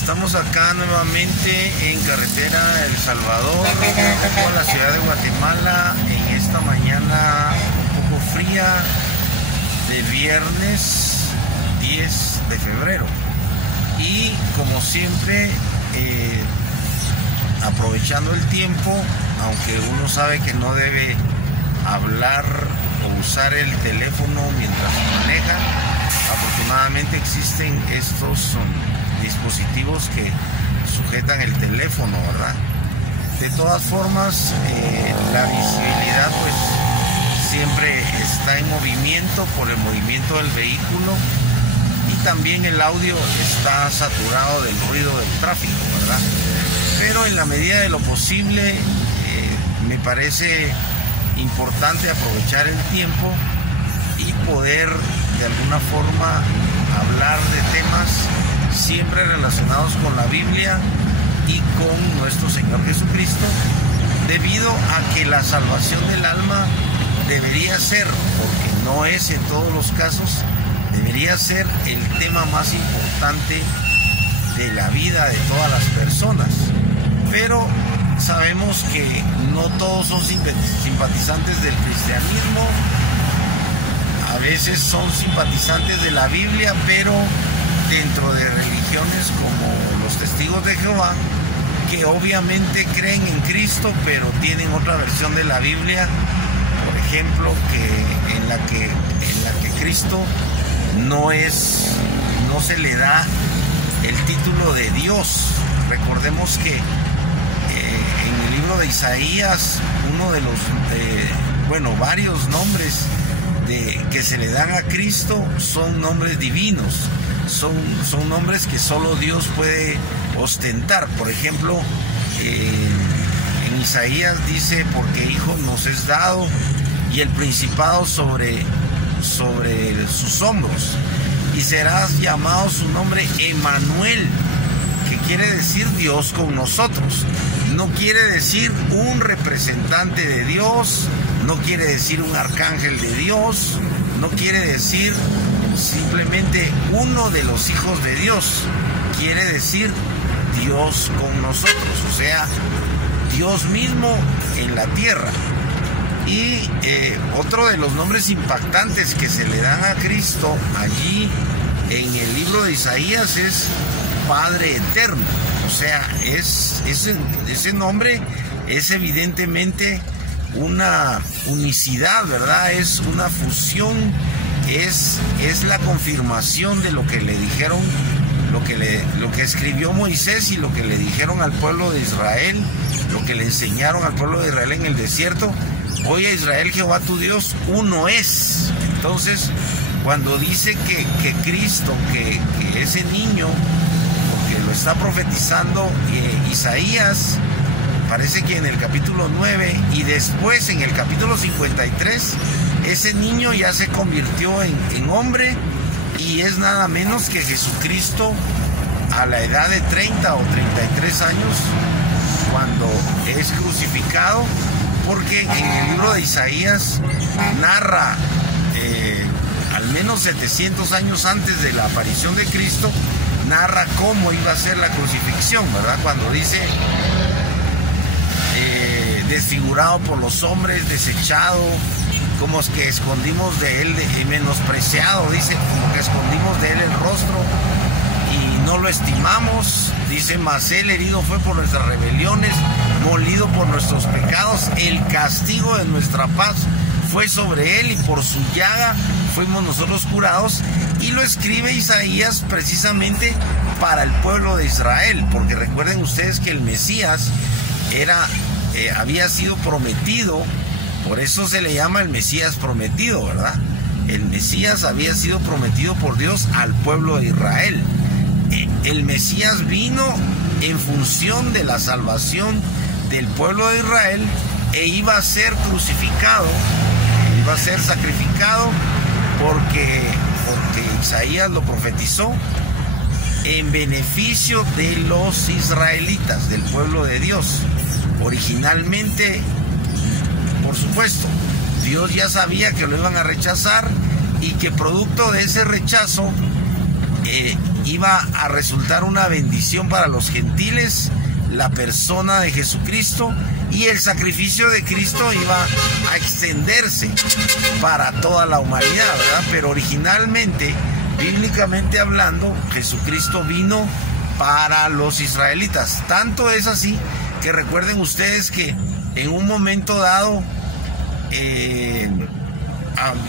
Estamos acá nuevamente en carretera El Salvador, rumbo a la ciudad de Guatemala, en esta mañana un poco fría de viernes 10 de febrero. Y como siempre, aprovechando el tiempo, aunque uno sabe que no debe hablar o usar el teléfono mientras maneja, afortunadamente existen estos dispositivos que sujetan el teléfono, ¿verdad? De todas formas, la visibilidad pues siempre está en movimiento por el movimiento del vehículo, y también el audio está saturado del ruido del tráfico, ¿verdad? Pero en la medida de lo posible, me parece importante aprovechar el tiempo y poder de alguna forma hablar de temas siempre relacionados con la Biblia y con nuestro Señor Jesucristo, debido a que la salvación del alma debería ser, porque no es en todos los casos, debería ser el tema más importante de la vida de todas las personas. Pero sabemos que no todos son simpatizantes del cristianismo, a veces son simpatizantes de la Biblia, pero dentro de religiones como los Testigos de Jehová, que obviamente creen en Cristo, pero tienen otra versión de la Biblia, por ejemplo, en la que Cristo no se le da el título de Dios. Recordemos que en el libro de Isaías, uno de los, varios nombres que se le dan a Cristo son nombres divinos, son nombres que solo Dios puede ostentar. Por ejemplo, en Isaías dice: porque hijo nos es dado y el principado sobre sus hombros, y serás llamado su nombre Emmanuel, que quiere decir Dios con nosotros. No quiere decir un representante de Dios, no quiere decir un arcángel de Dios, no quiere decir simplemente uno de los hijos de Dios, quiere decir Dios con nosotros, o sea, Dios mismo en la tierra. Y otro de los nombres impactantes que se le dan a Cristo allí en el libro de Isaías es Padre Eterno. O sea, ese nombre es evidentemente una unicidad, ¿verdad? Es una fusión, es la confirmación de lo que le dijeron, lo que escribió Moisés y lo que le dijeron al pueblo de Israel, lo que le enseñaron al pueblo de Israel en el desierto. Oye, Israel, Jehová tu Dios uno es. Entonces, cuando dice que Cristo, que ese niño, porque lo está profetizando Isaías, parece que en el capítulo 9 y después en el capítulo 53, ese niño ya se convirtió en hombre, y es nada menos que Jesucristo a la edad de 30 o 33 años, cuando es crucificado, porque en el libro de Isaías narra al menos 700 años antes de la aparición de Cristo, narra cómo iba a ser la crucifixión, ¿verdad? Cuando dice desfigurado por los hombres, desechado, como es que escondimos de él, menospreciado, dice, como que escondimos de él el rostro y no lo estimamos, dice, mas él herido fue por nuestras rebeliones, molido por nuestros pecados, el castigo de nuestra paz fue sobre él, y por su llaga fuimos nosotros curados. Y lo escribe Isaías precisamente para el pueblo de Israel, porque recuerden ustedes que el Mesías había sido prometido, por eso se le llama el Mesías prometido, ¿verdad? El Mesías había sido prometido por Dios al pueblo de Israel. El Mesías vino en función de la salvación del pueblo de Israel, e iba a ser crucificado, iba a ser sacrificado, porque Isaías lo profetizó en beneficio de los israelitas, del pueblo de Dios. Originalmente, por supuesto, Dios ya sabía que lo iban a rechazar, y que producto de ese rechazo iba a resultar una bendición para los gentiles, la persona de Jesucristo, y el sacrificio de Cristo iba a extenderse para toda la humanidad, ¿verdad? Pero originalmente, bíblicamente hablando, Jesucristo vino para los israelitas. Tanto es así que recuerden ustedes que en un momento dado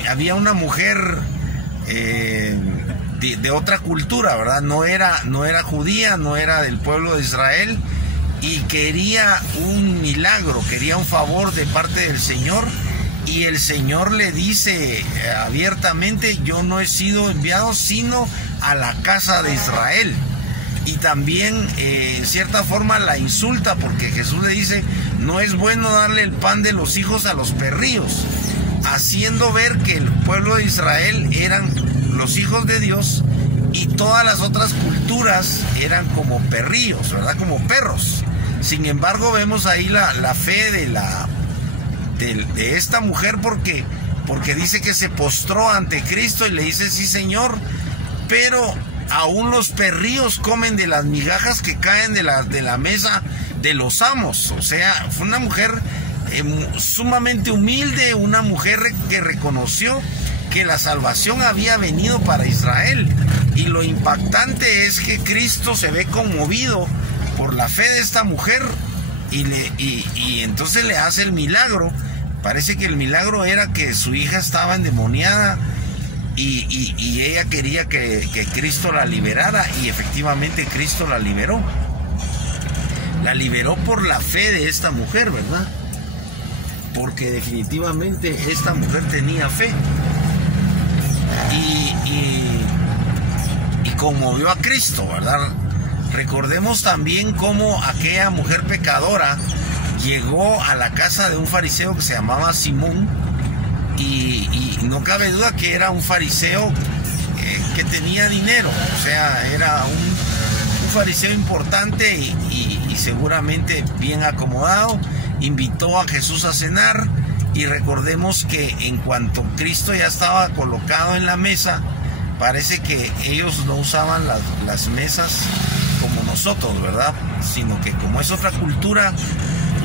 había una mujer de otra cultura, ¿verdad? No era judía, no era del pueblo de Israel, y quería un milagro, quería un favor de parte del Señor, y el Señor le dice abiertamente: yo no he sido enviado sino a la casa de Israel. Y también en cierta forma la insulta, porque Jesús le dice: no es bueno darle el pan de los hijos a los perrillos, haciendo ver que el pueblo de Israel eran los hijos de Dios y todas las otras culturas eran como perrillos, ¿verdad? Como perros. Sin embargo, vemos ahí la fe de esta mujer, porque dice que se postró ante Cristo y le dice: sí, Señor, pero aún los perrillos comen de las migajas que caen de la mesa de los amos. O sea, fue una mujer sumamente humilde, una mujer que reconoció que la salvación había venido para Israel. Y lo impactante es que Cristo se ve conmovido por la fe de esta mujer y entonces le hace el milagro. Parece que el milagro era que su hija estaba endemoniada y ella quería que Cristo la liberara, y efectivamente Cristo la liberó. La liberó por la fe de esta mujer, ¿verdad? Porque definitivamente esta mujer tenía fe y conmovió a Cristo, ¿verdad? Recordemos también cómo aquella mujer pecadora llegó a la casa de un fariseo que se llamaba Simón, y no cabe duda que era un fariseo que tenía dinero. O sea, era un fariseo importante y seguramente bien acomodado. Invitó a Jesús a cenar, y recordemos que en cuanto Cristo ya estaba colocado en la mesa, parece que ellos no usaban las mesas como nosotros, ¿verdad? Sino que como es otra cultura,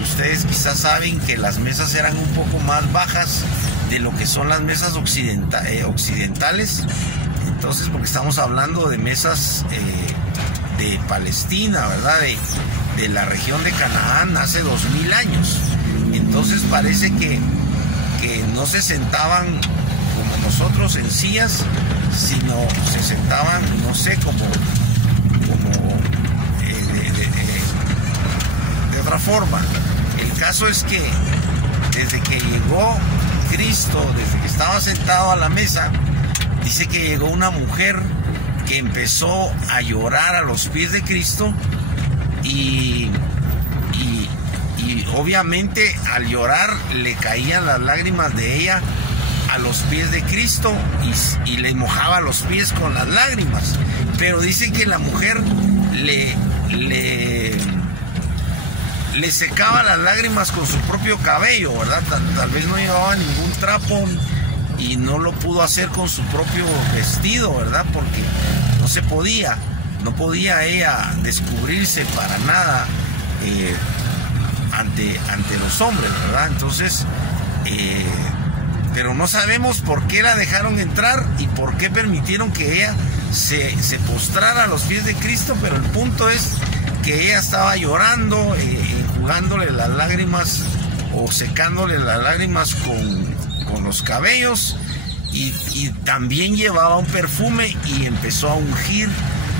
ustedes quizás saben que las mesas eran un poco más bajas de lo que son las mesas occidentales. Entonces, porque estamos hablando de mesas de Palestina, ¿verdad? De la región de Canaán hace 2000 años. Entonces parece que no se sentaban como nosotros en sillas, sino se sentaban, no sé, como de otra forma. El caso es que desde que llegó Cristo, desde que estaba sentado a la mesa, dice que llegó una mujer que empezó a llorar a los pies de Cristo, y obviamente al llorar le caían las lágrimas de ella a los pies de Cristo, y le mojaba los pies con las lágrimas. Pero dice que la mujer le secaba las lágrimas con su propio cabello, ¿verdad? Tal vez no llevaba ningún trapo y no lo pudo hacer con su propio vestido, ¿verdad? Porque no podía ella descubrirse para nada ante los hombres, ¿verdad? Entonces, pero no sabemos por qué la dejaron entrar y por qué permitieron que ella se postrara a los pies de Cristo, pero el punto es que ella estaba llorando, enjugándole las lágrimas o secándole las lágrimas con los cabellos, y también llevaba un perfume y empezó a ungir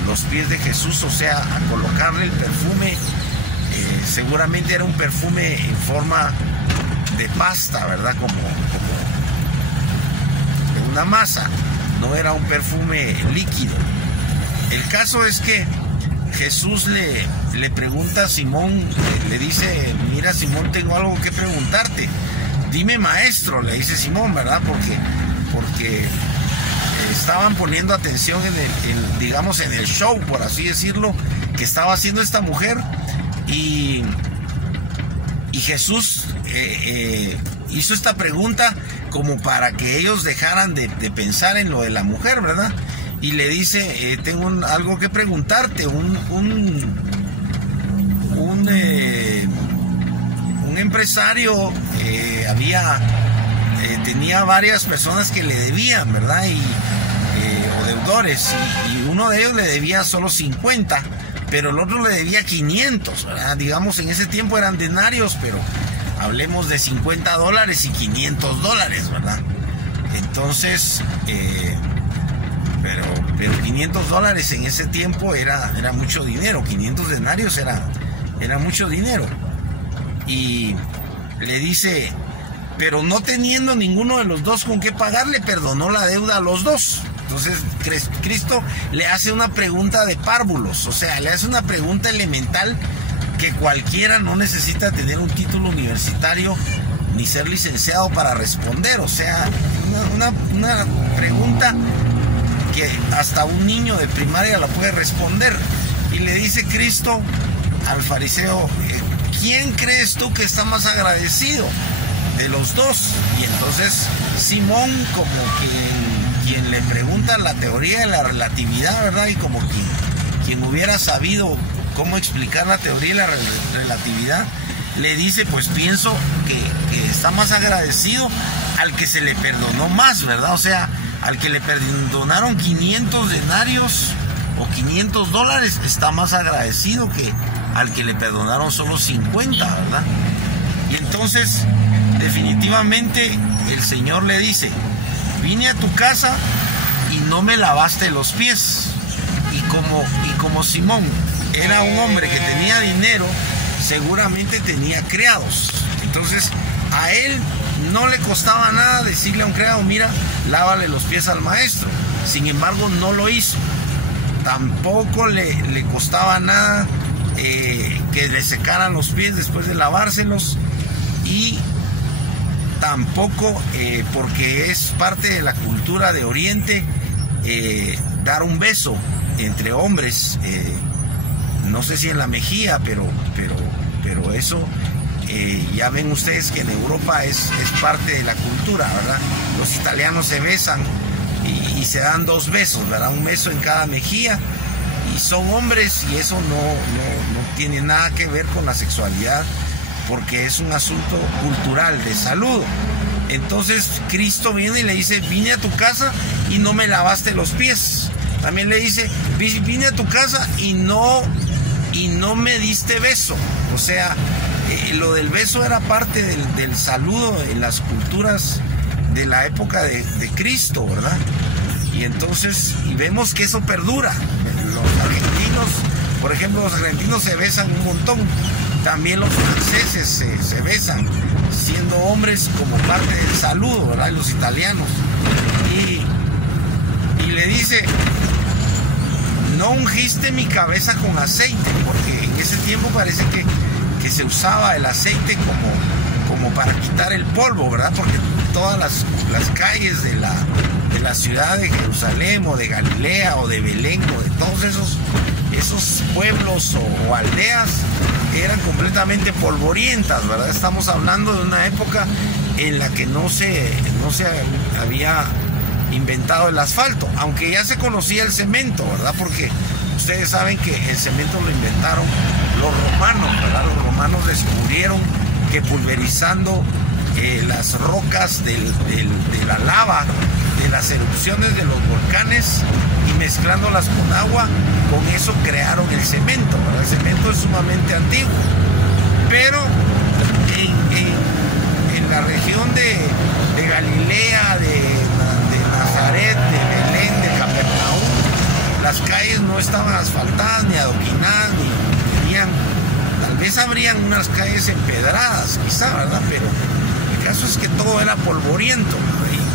los pies de Jesús, o sea, a colocarle el perfume. Seguramente era un perfume en forma de pasta, ¿verdad? Como de una masa, no era un perfume líquido. El caso es que Jesús le pregunta a Simón, le dice: mira, Simón, tengo algo que preguntarte. Dime, maestro, le dice Simón, ¿verdad? Porque estaban poniendo atención en el show, por así decirlo, que estaba haciendo esta mujer, y Jesús hizo esta pregunta como para que ellos dejaran de pensar en lo de la mujer, ¿verdad? y le dice, tengo algo que preguntarte. Un empresario tenía varias personas que le debían, ¿verdad? O deudores, y uno de ellos le debía solo 50, pero el otro le debía 500, ¿verdad? Digamos, en ese tiempo eran denarios, pero hablemos de $50 y $500, ¿verdad? Entonces, pero $500 en ese tiempo era mucho dinero. 500 denarios era mucho dinero. Y le dice, pero no teniendo ninguno de los dos con qué pagar, le perdonó la deuda a los dos. Entonces Cristo le hace una pregunta de párvulos, o sea, le hace una pregunta elemental que cualquiera, no necesita tener un título universitario ni ser licenciado para responder. O sea, una pregunta que hasta un niño de primaria la puede responder. Y le dice Cristo al fariseo, ¿quién crees tú que está más agradecido de los dos? Y entonces Simón, como quien le pregunta la teoría de la relatividad, ¿verdad? Y como quien hubiera sabido cómo explicar la teoría de la relatividad, le dice, pues pienso que está más agradecido al que se le perdonó más, ¿verdad? O sea, al que le perdonaron 500 denarios o $500, está más agradecido que al que le perdonaron solo 50, ¿verdad? Y entonces, definitivamente, el Señor le dice, vine a tu casa y no me lavaste los pies. Y como Simón era un hombre que tenía dinero, seguramente tenía criados. Entonces, a él no le costaba nada decirle a un criado, mira, lávale los pies al maestro. Sin embargo, no lo hizo. Tampoco le costaba nada que le secaran los pies después de lavárselos. Y tampoco, porque es parte de la cultura de Oriente, dar un beso entre hombres, no sé si en la mejilla, pero eso, ya ven ustedes que en Europa es parte de la cultura, ¿verdad? Los italianos se besan y se dan 2 besos, ¿verdad? Un beso en cada mejilla, y son hombres, y eso no tiene nada que ver con la sexualidad, porque es un asunto cultural de saludo. Entonces Cristo viene y le dice, vine a tu casa y no me lavaste los pies. También le dice, vine a tu casa y no me diste beso. O sea, lo del beso era parte del saludo en las culturas de la época de Cristo, ¿verdad? Y entonces, y vemos que eso perdura. Los argentinos, por ejemplo, los argentinos se besan un montón. También los franceses se besan, siendo hombres, como parte del saludo, ¿verdad? Los italianos. Y le dice, no ungiste mi cabeza con aceite, porque en ese tiempo parece que se usaba el aceite como para quitar el polvo, ¿verdad? Porque todas las calles de la ciudad de Jerusalén o de Galilea o de Belén o de todos esos pueblos o aldeas eran completamente polvorientas, ¿verdad? Estamos hablando de una época en la que no se había inventado el asfalto, aunque ya se conocía el cemento, ¿verdad? Porque ustedes saben que el cemento lo inventaron los romanos, ¿verdad? Los romanos descubrieron que pulverizando las rocas de la lava, de las erupciones de los volcanes, y mezclándolas con agua, con eso crearon el cemento, ¿verdad? El cemento es sumamente antiguo, pero en la región de Galilea, de Nazaret, de Belén, de Capernaum, las calles no estaban asfaltadas ni adoquinadas, ni tenían, tal vez habrían unas calles empedradas, quizá, ¿verdad? Pero el caso es que todo era polvoriento,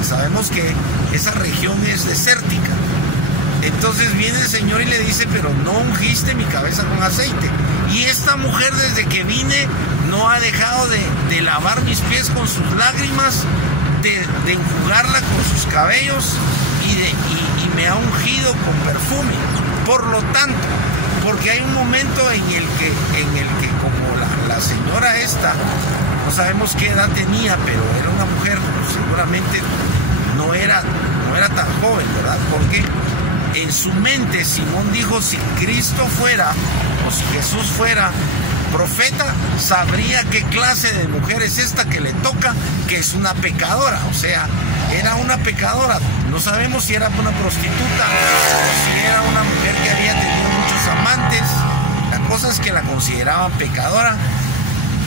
y sabemos que esa región es desértica. Entonces viene el Señor y le dice, pero no ungiste mi cabeza con aceite. Y esta mujer, desde que vine, no ha dejado de lavar mis pies con sus lágrimas, de enjugarla con sus cabellos, y me ha ungido con perfume. Por lo tanto, porque hay un momento en el que como la señora esta, no sabemos qué edad tenía, pero era una mujer, seguramente no era tan joven, ¿verdad? Porque En su mente Simón dijo, si Cristo fuera, o si Jesús fuera profeta, sabría qué clase de mujer es esta que le toca, que es una pecadora. O sea, era una pecadora. No sabemos si era una prostituta o si era una mujer que había tenido muchos amantes. La cosa es que la consideraban pecadora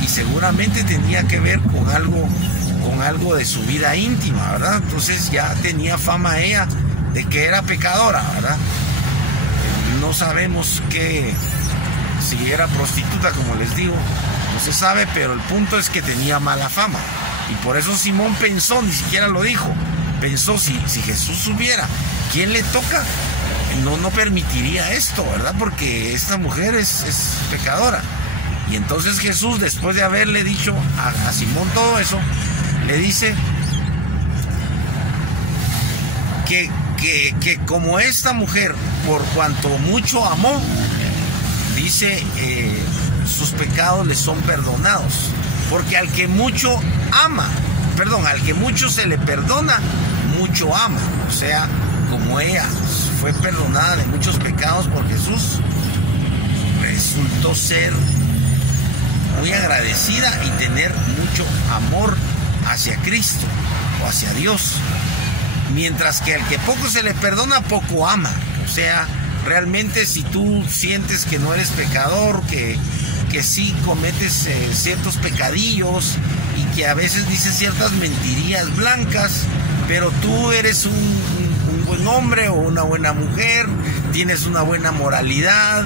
y seguramente tenía que ver con algo de su vida íntima, ¿verdad? Entonces ya tenía fama ella de que era pecadora, ¿verdad? No sabemos si era prostituta, como les digo, no se sabe, pero el punto es que tenía mala fama. Y por eso Simón pensó, ni siquiera lo dijo, pensó, si Jesús supiera quién le toca, no permitiría esto, ¿verdad? Porque esta mujer es pecadora. Y entonces Jesús, después de haberle dicho a Simón todo eso, le dice que como esta mujer, por cuanto mucho amó, dice, sus pecados le son perdonados. Porque al que mucho se le perdona, mucho ama. O sea, como ella fue perdonada de muchos pecados por Jesús, resultó ser muy agradecida y tener mucho amor hacia Cristo o hacia Dios. Mientras que al que poco se le perdona, poco ama. O sea, realmente si tú sientes que no eres pecador, que sí cometes ciertos pecadillos y que a veces dices ciertas mentirías blancas, pero tú eres un buen hombre o una buena mujer, tienes una buena moralidad,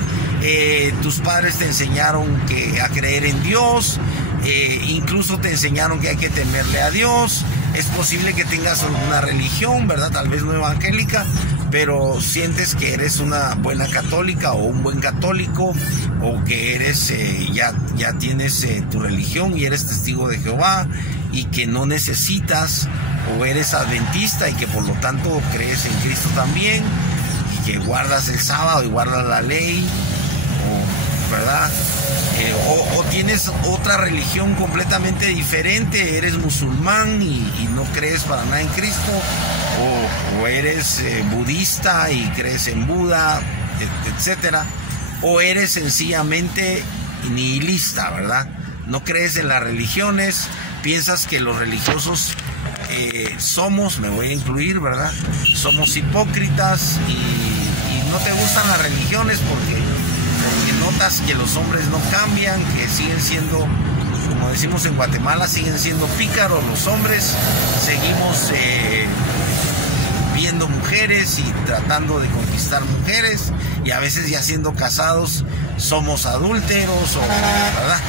tus padres te enseñaron a creer en Dios, incluso te enseñaron que hay que temerle a Dios. Es posible que tengas alguna religión, ¿verdad? Tal vez no evangélica, pero sientes que eres una buena católica o un buen católico, o que eres ya tienes tu religión y eres testigo de Jehová y que no necesitas, o eres adventista y que por lo tanto crees en Cristo también y que guardas el sábado y guardas la ley, ¿verdad? O tienes otra religión completamente diferente, eres musulmán y no crees para nada en Cristo, o eres budista y crees en Buda, etcétera, o eres sencillamente nihilista, ¿verdad? No crees en las religiones, piensas que los religiosos me voy a incluir, ¿verdad? Somos hipócritas y no te gustan las religiones porque notas que los hombres no cambian, que siguen siendo, como decimos en Guatemala, siguen siendo pícaros los hombres, seguimos viendo mujeres y tratando de conquistar mujeres, y a veces ya siendo casados somos adúlteros, ¿verdad?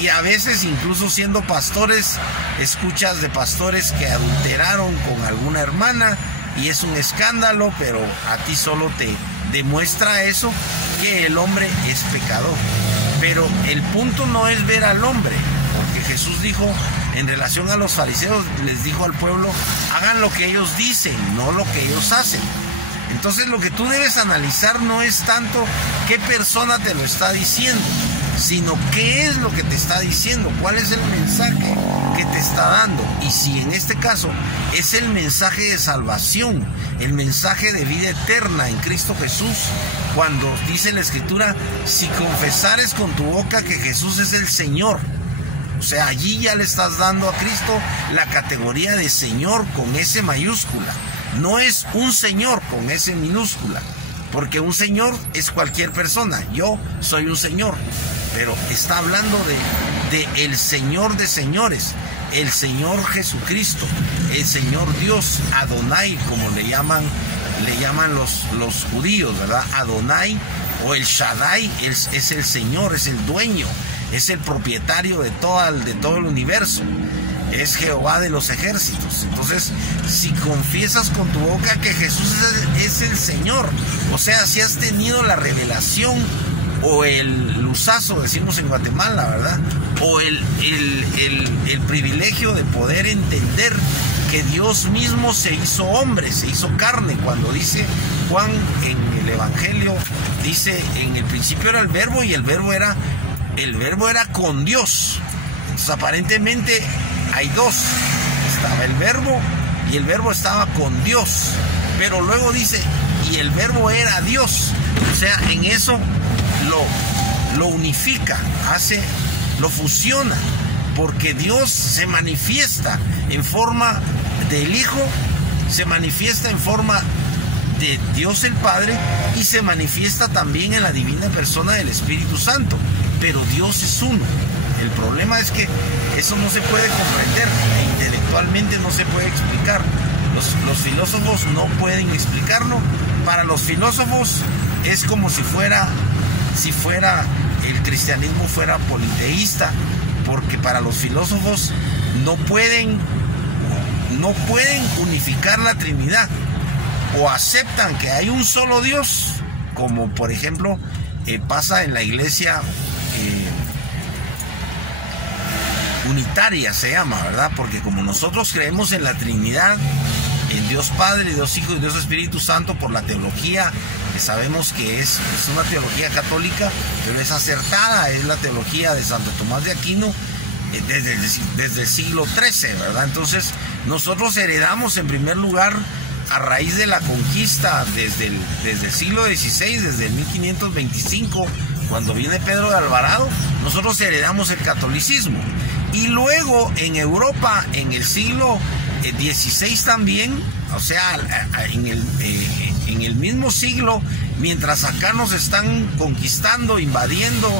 Y a veces incluso siendo pastores, escuchas de pastores que adulteraron con alguna hermana y es un escándalo, pero a ti solo te demuestra eso, que el hombre es pecador. Pero el punto no es ver al hombre, porque Jesús dijo en relación a los fariseos, les dijo al pueblo, hagan lo que ellos dicen, no lo que ellos hacen. Entonces lo que tú debes analizar no es tanto qué persona te lo está diciendo, sino qué es lo que te está diciendo, cuál es el mensaje que te está dando. Y si en este caso es el mensaje de salvación, el mensaje de vida eterna en Cristo Jesús, cuando dice la Escritura, si confesares con tu boca que Jesús es el Señor, o sea, allí ya le estás dando a Cristo la categoría de Señor con S mayúscula. No es un Señor con S minúscula, porque un Señor es cualquier persona. Yo soy un Señor, pero está hablando de el Señor de señores, el Señor Jesucristo, el Señor Dios, Adonai, como le llaman los judíos, ¿verdad? Adonai o el Shaddai es el Señor, es el dueño, es el propietario de todo el universo. Es Jehová de los ejércitos. Entonces, si confiesas con tu boca que Jesús es el Señor, o sea, si has tenido la revelación o el luzazo, decimos en Guatemala, ¿verdad? O el privilegio de poder entender que Dios mismo se hizo hombre, se hizo carne. Cuando dice Juan en el Evangelio, dice, en el principio era el verbo y el verbo era con Dios. Entonces, aparentemente hay dos, estaba el verbo y el verbo estaba con Dios, pero luego dice, y el verbo era Dios. O sea, en eso lo unifica, lo fusiona, porque Dios se manifiesta en forma del Hijo, se manifiesta en forma de Dios el Padre y se manifiesta también en la divina persona del Espíritu Santo. Pero Dios es uno. El problema es que eso no se puede comprender, intelectualmente no se puede explicar. Los filósofos no pueden explicarlo. Para los filósofos es como si el cristianismo fuera politeísta, porque para los filósofos no pueden unificar la Trinidad, o aceptan que hay un solo Dios, como por ejemplo pasa en la iglesia unitaria, se llama, ¿verdad? Porque como nosotros creemos en la Trinidad, en Dios Padre, Dios Hijo y Dios Espíritu Santo, por la teología que sabemos que es una teología católica, pero es acertada, es la teología de Santo Tomás de Aquino desde el siglo XIII, ¿verdad? Entonces nosotros heredamos en primer lugar, a raíz de la conquista desde el siglo XVI, desde el 1525, cuando viene Pedro de Alvarado, nosotros heredamos el catolicismo. Y luego en Europa, en el siglo XVI también, o sea, en el mismo siglo, mientras acá nos están conquistando, invadiendo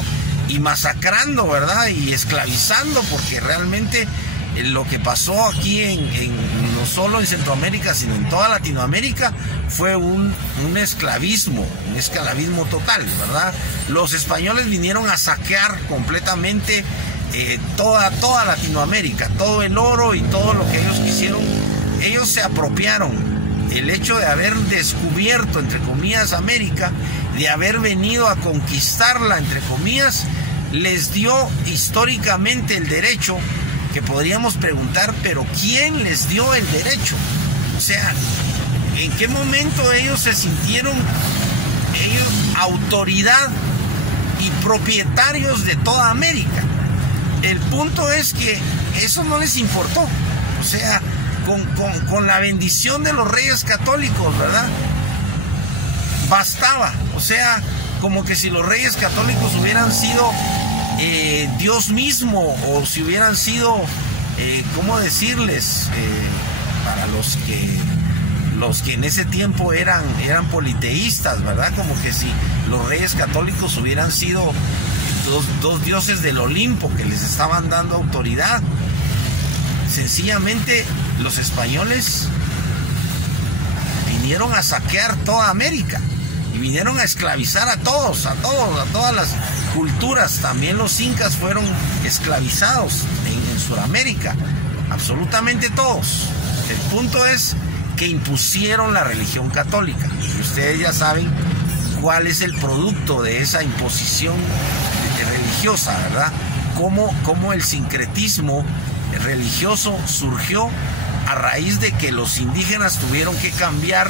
y masacrando, ¿verdad? Y esclavizando, porque realmente lo que pasó aquí no solo en Centroamérica, sino en toda Latinoamérica, fue un esclavismo total, ¿verdad? Los españoles vinieron a saquear completamente toda Latinoamérica, todo el oro y todo lo que ellos quisieron. Ellos se apropiaron. El hecho de haber descubierto, entre comillas, América, de haber venido a conquistarla, entre comillas, les dio históricamente el derecho, que podríamos preguntar, pero ¿quién les dio el derecho? O sea, ¿en qué momento ellos se sintieron autoridad y propietarios de toda América? El punto es que eso no les importó. O sea, con la bendición de los reyes católicos, ¿verdad? Bastaba. O sea, como que si los reyes católicos hubieran sido Dios mismo, o si hubieran sido, ¿cómo decirles? Para los que en ese tiempo eran politeístas, ¿verdad? Como que si los reyes católicos hubieran sido dos dioses del Olimpo que les estaban dando autoridad. Sencillamente los españoles vinieron a saquear toda América y vinieron a esclavizar a todas las culturas. También los incas fueron esclavizados en Sudamérica, absolutamente todos. El punto es que impusieron la religión católica, y ustedes ya saben cuál es el producto de esa imposición religiosa, ¿verdad? Cómo el sincretismo religioso surgió a raíz de que los indígenas tuvieron que cambiar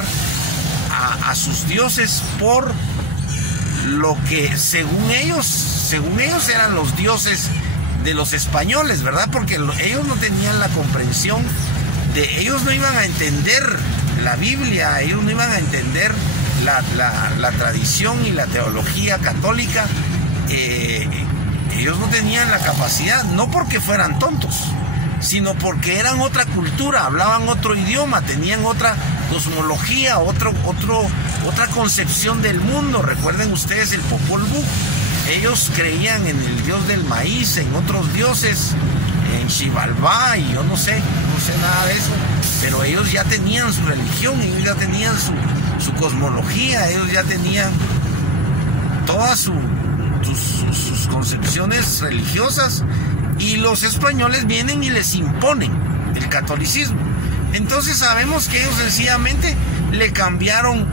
a sus dioses por lo que según ellos eran los dioses de los españoles, ¿verdad? Porque ellos no tenían la comprensión ellos no iban a entender la Biblia, ellos no iban a entender la tradición y la teología católica. Ellos no tenían la capacidad, no porque fueran tontos, sino porque eran otra cultura, hablaban otro idioma, tenían otra cosmología, otra concepción del mundo. Recuerden ustedes el Popol Vuh. Ellos creían en el dios del maíz, en otros dioses, en Xibalbá, y yo no sé nada de eso, pero ellos ya tenían su religión, ellos ya tenían su cosmología, ellos ya tenían todas sus concepciones religiosas, y los españoles vienen y les imponen el catolicismo. Entonces sabemos que ellos sencillamente le cambiaron,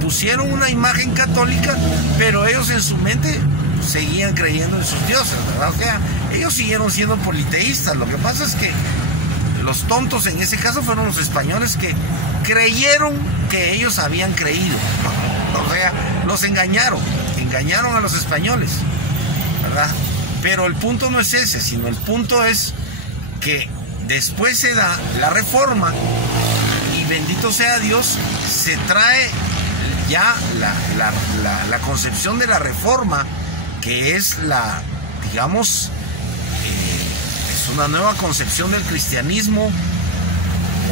pusieron una imagen católica, pero ellos en su mente seguían creyendo en sus dioses, ¿verdad? O sea, ellos siguieron siendo politeístas. Lo que pasa es que los tontos en ese caso fueron los españoles, que creyeron que ellos habían creído. O sea, los engañaron a los españoles, ¿verdad? Pero el punto no es ese, sino el punto es que después se da la Reforma, y bendito sea Dios, se trae ya la concepción de la Reforma, que es digamos, es una nueva concepción del cristianismo,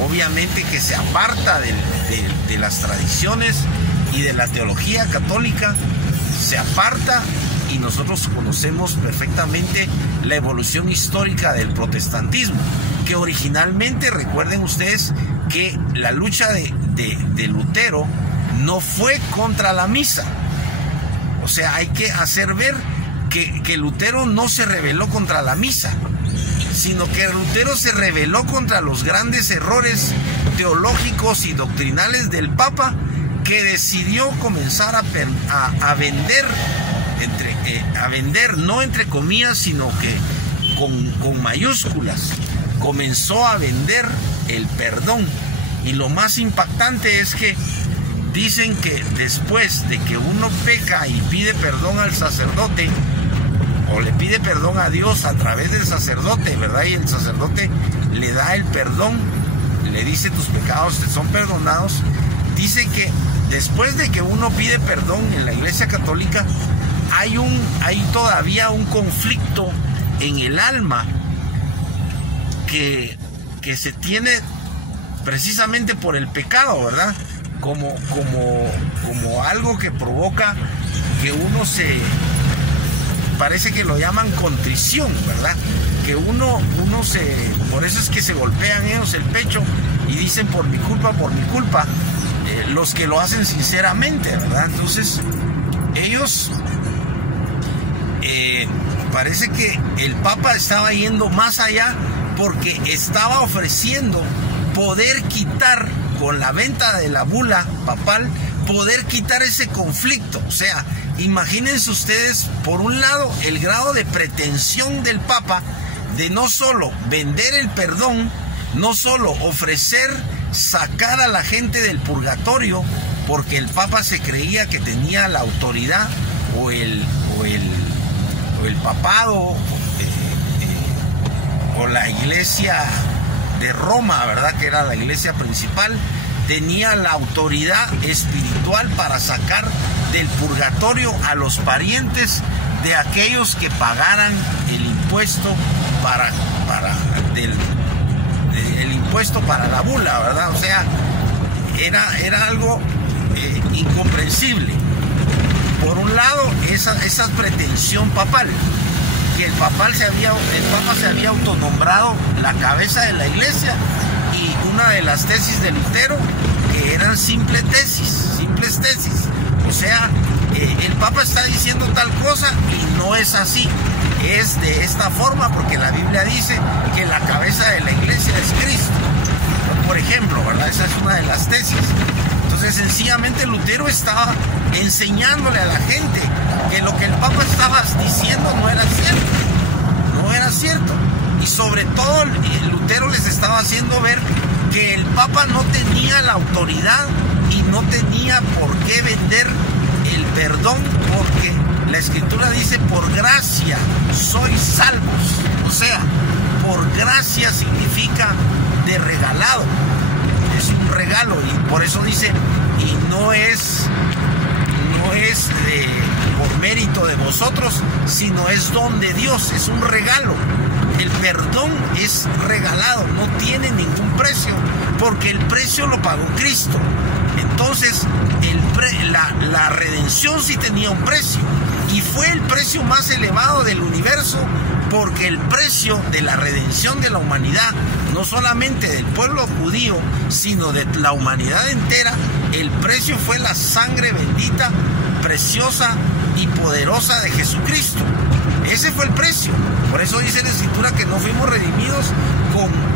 obviamente que se aparta de las tradiciones y de la teología católica, se aparta, y nosotros conocemos perfectamente la evolución histórica del protestantismo, que originalmente, recuerden ustedes, que la lucha de Lutero no fue contra la misa. O sea, hay que hacer ver que Lutero no se rebeló contra la misa, sino que Lutero se rebeló contra los grandes errores teológicos y doctrinales del Papa, que decidió comenzar a vender, no entre comillas, sino que con mayúsculas, comenzó a vender el perdón. Y lo más impactante es que dicen que después de que uno peca y pide perdón al sacerdote, o le pide perdón a Dios a través del sacerdote, ¿verdad? Y el sacerdote le da el perdón, le dice: tus pecados te son perdonados. Dice que después de que uno pide perdón en la Iglesia Católica, hay todavía un conflicto en el alma que se tiene precisamente por el pecado, ¿verdad? Como algo que provoca que uno parece que lo llaman contrición, ¿verdad? Que por eso es que se golpean ellos el pecho y dicen: por mi culpa, los que lo hacen sinceramente, ¿verdad? Entonces, ellos, parece que el Papa estaba yendo más allá, porque estaba ofreciendo poder quitar, con la venta de la bula papal, poder quitar ese conflicto. O sea, imagínense ustedes, por un lado, el grado de pretensión del Papa de no solo vender el perdón, no solo ofrecer sacar a la gente del purgatorio, porque el Papa se creía que tenía la autoridad, o el papado, o la iglesia de Roma, ¿verdad? Que era la iglesia principal, tenía la autoridad espiritual para sacar del purgatorio a los parientes de aquellos que pagaran el impuesto el impuesto para la bula, ¿verdad? O sea, era algo incomprensible. Por un lado, esa pretensión papal, que el Papa se había autonombrado la cabeza de la iglesia, y una de las tesis de Lutero, que eran simples tesis. O sea, el Papa está diciendo tal cosa y no es así, es de esta forma, porque la Biblia dice que la cabeza de la iglesia es Cristo, por ejemplo, ¿verdad? Esa es una de las tesis. Entonces, sencillamente, Lutero estaba enseñándole a la gente que lo que el Papa estaba diciendo no era cierto. Y sobre todo, Lutero les estaba haciendo ver que el Papa no tenía la autoridad y no tenía por qué vender el perdón, porque la Escritura dice: por gracia sois salvos. O sea, por gracia significa de regalado, es un regalo, y por eso dice: y no es por mérito de vosotros, sino es don de Dios, es un regalo. El perdón es regalado, no tiene ningún precio, porque el precio lo pagó Cristo. Entonces, la redención sí tenía un precio, y fue el precio más elevado del universo, porque el precio de la redención de la humanidad, no solamente del pueblo judío, sino de la humanidad entera, el precio fue la sangre bendita, preciosa y poderosa de Jesucristo. Ese fue el precio. Por eso dice la Escritura que no fuimos redimidos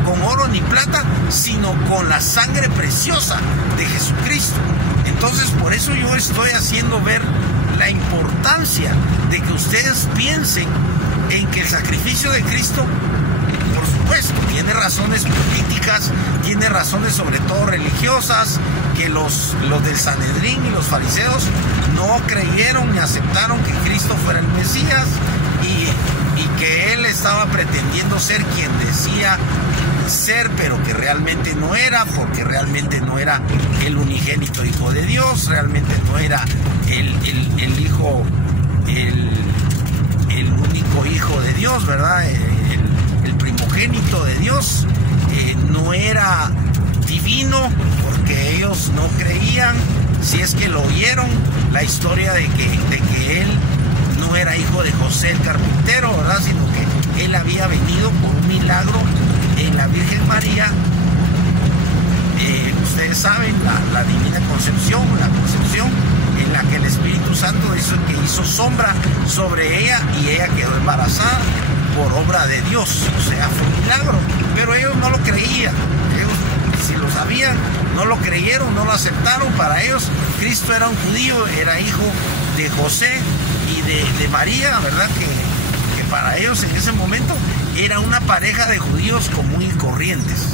con oro ni plata, sino con la sangre preciosa de Jesucristo. Entonces, por eso yo estoy haciendo ver la importancia de que ustedes piensen en que el sacrificio de Cristo, por supuesto, tiene razones políticas, tiene razones sobre todo religiosas, que los del Sanedrín y los fariseos no creyeron ni aceptaron que Cristo fuera el Mesías, y que él estaba pretendiendo ser quien decía ser, pero que realmente no era, porque realmente no era el unigénito Hijo de Dios, realmente no era el Hijo, el único Hijo de Dios, ¿verdad? El primogénito de Dios, no era divino, porque ellos no creían, si es que lo oyeron, la historia de que él no era hijo de José el carpintero, ¿verdad? Sino que él había venido por un milagro en la Virgen María. Ustedes saben, la divina concepción, la concepción en la que el Espíritu Santo hizo sombra sobre ella y ella quedó embarazada por obra de Dios. O sea, fue un milagro, pero ellos no lo creían. Ellos, si lo sabían, no lo creyeron, no lo aceptaron. Para ellos Cristo era un judío, era hijo de José y de María, ¿verdad? Que para ellos en ese momento era una pareja de judíos comunes y corrientes.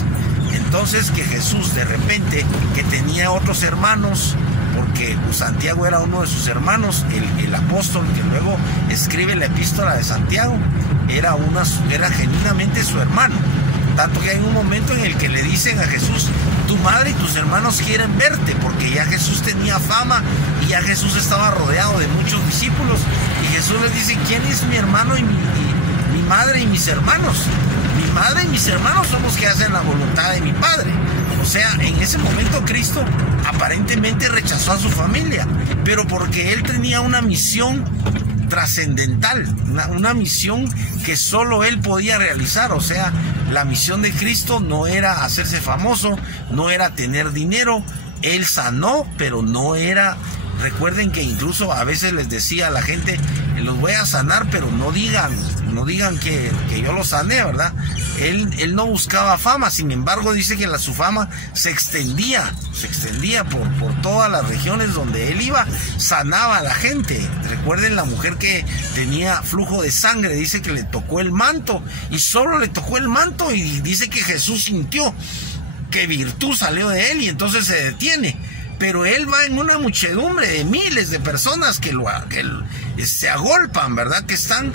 Entonces, que Jesús de repente, que tenía otros hermanos, porque Santiago era uno de sus hermanos, el apóstol que luego escribe la epístola de Santiago, era genuinamente su hermano. Tanto que hay un momento en el que le dicen a Jesús: tu madre y tus hermanos quieren verte, porque ya Jesús tenía fama y ya Jesús estaba rodeado de muchos discípulos. Y Jesús les dice: ¿quién es mi hermano y mi madre y mis hermanos? Mi madre y mis hermanos son los que hacen la voluntad de mi Padre. O sea, en ese momento Cristo aparentemente rechazó a su familia, pero porque él tenía una misión trascendental, una misión que solo él podía realizar. O sea, la misión de Cristo no era hacerse famoso, no era tener dinero. Él sanó, pero no era... Recuerden que incluso a veces les decía a la gente: los voy a sanar, pero no digan que yo los sané, ¿verdad? Él no buscaba fama. Sin embargo, dice que su fama se extendía por todas las regiones donde él iba, sanaba a la gente. Recuerden la mujer que tenía flujo de sangre, dice que le tocó el manto, y solo le tocó el manto, y dice que Jesús sintió que virtud salió de él, y entonces se detiene. Pero él va en una muchedumbre de miles de personas que se agolpan, ¿verdad? Que están,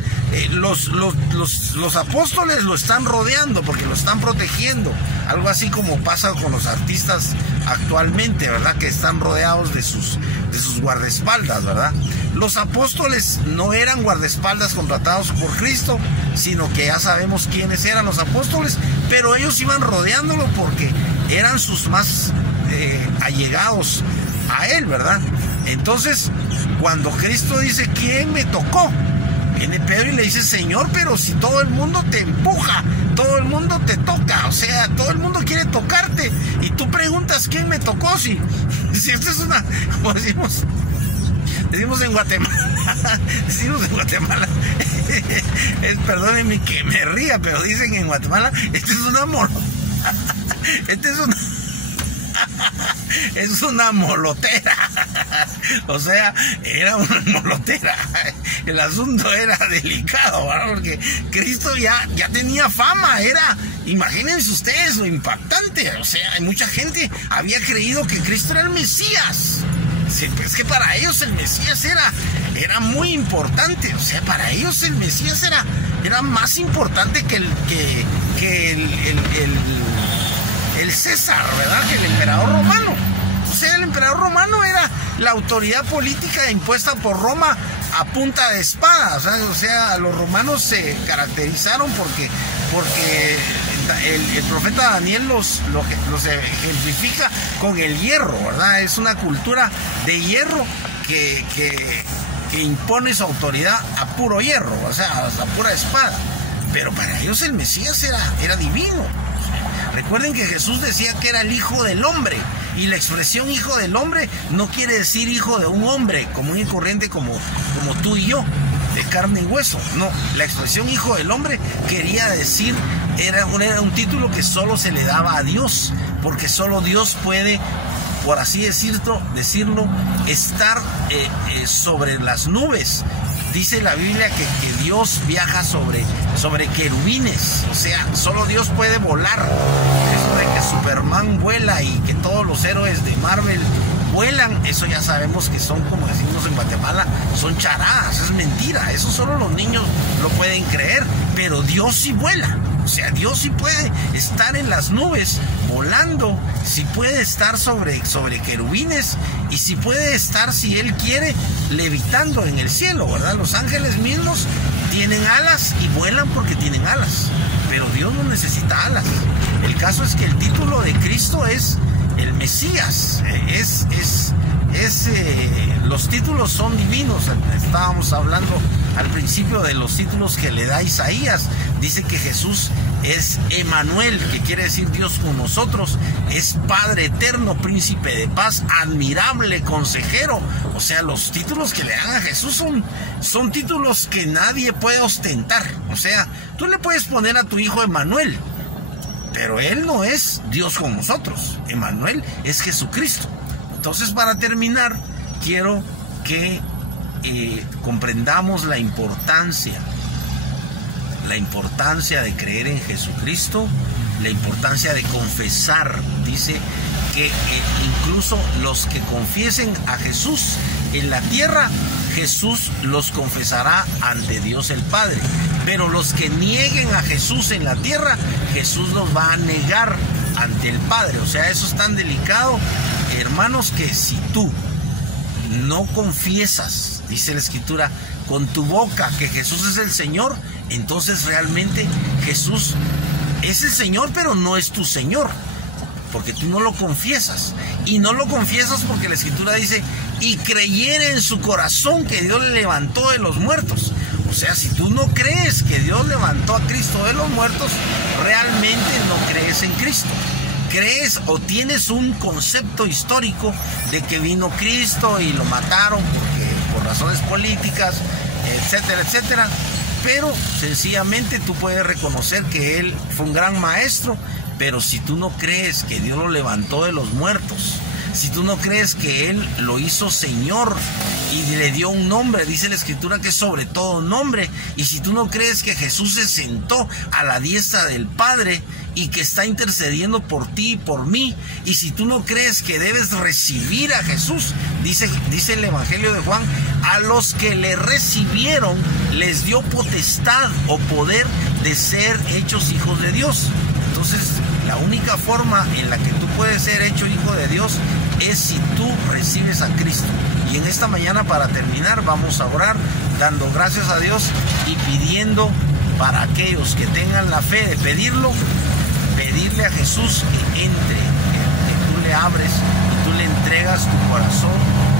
los apóstoles lo están rodeando porque lo están protegiendo. Algo así como pasa con los artistas actualmente, ¿verdad? Que están rodeados de sus guardaespaldas, ¿verdad? Los apóstoles no eran guardaespaldas contratados por Cristo, sino que ya sabemos quiénes eran los apóstoles, pero ellos iban rodeándolo porque eran sus más allegados a él, ¿verdad? Entonces, cuando Cristo dice: ¿quién me tocó?, viene Pedro y le dice: Señor, pero si todo el mundo te empuja, todo el mundo te toca, o sea, todo el mundo quiere tocarte, y tú preguntas: ¿quién me tocó? Si esta es una, como decimos en Guatemala, perdónenme que me ría, pero dicen en Guatemala: es una molotera. O sea, era una molotera. El asunto era delicado, ¿verdad? Porque Cristo ya tenía fama. Imagínense ustedes lo impactante. O sea, mucha gente había creído que Cristo era el Mesías. Sí, es que para ellos el Mesías era muy importante. O sea, para ellos el Mesías era más importante que el César, ¿verdad? Que el emperador romano. O sea, el emperador romano era la autoridad política impuesta por Roma a punta de espada. O sea, los romanos se caracterizaron porque el profeta Daniel los ejemplifica con el hierro, ¿verdad? Es una cultura de hierro que impone su autoridad a puro hierro, o sea, a pura espada. Pero para ellos el Mesías era divino. Recuerden que Jesús decía que era el Hijo del Hombre, y la expresión Hijo del Hombre no quiere decir hijo de un hombre común y corriente como tú y yo, de carne y hueso. No, la expresión Hijo del Hombre quería decir, era un título que solo se le daba a Dios, porque solo Dios puede, por así decirlo, estar sobre las nubes. Dice la Biblia que Dios viaja sobre querubines. O sea, solo Dios puede volar. Eso de que Superman vuela y que todos los héroes de Marvel vuelan, eso ya sabemos que son, como decimos en Guatemala, son charadas, es mentira. Eso solo los niños lo pueden creer, pero Dios sí vuela. O sea, Dios sí puede estar en las nubes volando, sí puede estar sobre querubines, y sí puede estar, si Él quiere, levitando en el cielo, ¿verdad? Los ángeles mismos tienen alas y vuelan porque tienen alas, pero Dios no necesita alas. El caso es que el título de Cristo es el Mesías, los títulos son divinos. Estábamos hablando al principio de los títulos que le da Isaías. Dice que Jesús es Emanuel, que quiere decir Dios con nosotros, es Padre eterno, príncipe de paz, admirable consejero. O sea, los títulos que le dan a Jesús son títulos que nadie puede ostentar. O sea, tú le puedes poner a tu hijo Emanuel, pero Él no es Dios con nosotros. Emanuel es Jesucristo. Entonces, para terminar, quiero que comprendamos la importancia de creer en Jesucristo, la importancia de confesar. Dice que incluso los que confiesen a Jesús en la tierra, Jesús los confesará ante Dios el Padre. Pero los que nieguen a Jesús en la tierra, Jesús los va a negar ante el Padre. O sea, eso es tan delicado, hermanos, que si tú no confiesas, dice la Escritura, con tu boca que Jesús es el Señor, entonces realmente Jesús es el Señor, pero no es tu Señor, porque tú no lo confiesas. Y no lo confiesas porque la Escritura dice, y creyere en su corazón que Dios le levantó de los muertos. O sea, si tú no crees que Dios levantó a Cristo de los muertos, realmente no crees en Cristo. Crees o tienes un concepto histórico de que vino Cristo y lo mataron por razones políticas, etcétera, etcétera. Pero sencillamente tú puedes reconocer que Él fue un gran maestro, pero si tú no crees que Dios lo levantó de los muertos, si tú no crees que Él lo hizo Señor y le dio un nombre, dice la Escritura que es sobre todo nombre, y si tú no crees que Jesús se sentó a la diestra del Padre y que está intercediendo por ti y por mí, y si tú no crees que debes recibir a Jesús, dice el Evangelio de Juan, a los que le recibieron les dio potestad o poder de ser hechos hijos de Dios. Entonces, la única forma en la que tú puedes ser hecho hijo de Dios es si tú recibes a Cristo. Y en esta mañana, para terminar, vamos a orar dando gracias a Dios y pidiendo para aquellos que tengan la fe de pedirle a Jesús que entre, que tú le abres y tú le entregas tu corazón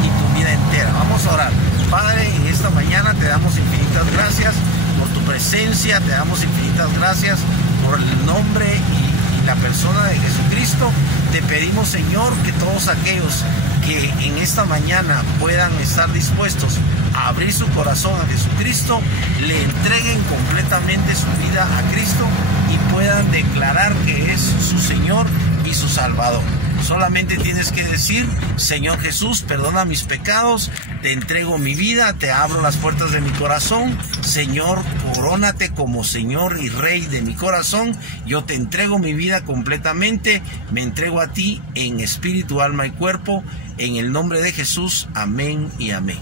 y tu vida entera. Vamos a orar. Padre, en esta mañana te damos infinitas gracias por tu presencia, te damos infinitas gracias por el nombre y la persona de Jesucristo. Te pedimos, Señor, que todos aquellos que en esta mañana puedan estar dispuestos a abrir su corazón a Jesucristo, le entreguen completamente su vida a Cristo y puedan declarar que es su Señor y su Salvador. Solamente tienes que decir: Señor Jesús, perdona mis pecados, te entrego mi vida, te abro las puertas de mi corazón. Señor, corónate como Señor y Rey de mi corazón. Yo te entrego mi vida completamente, me entrego a ti en espíritu, alma y cuerpo. En el nombre de Jesús, amén y amén.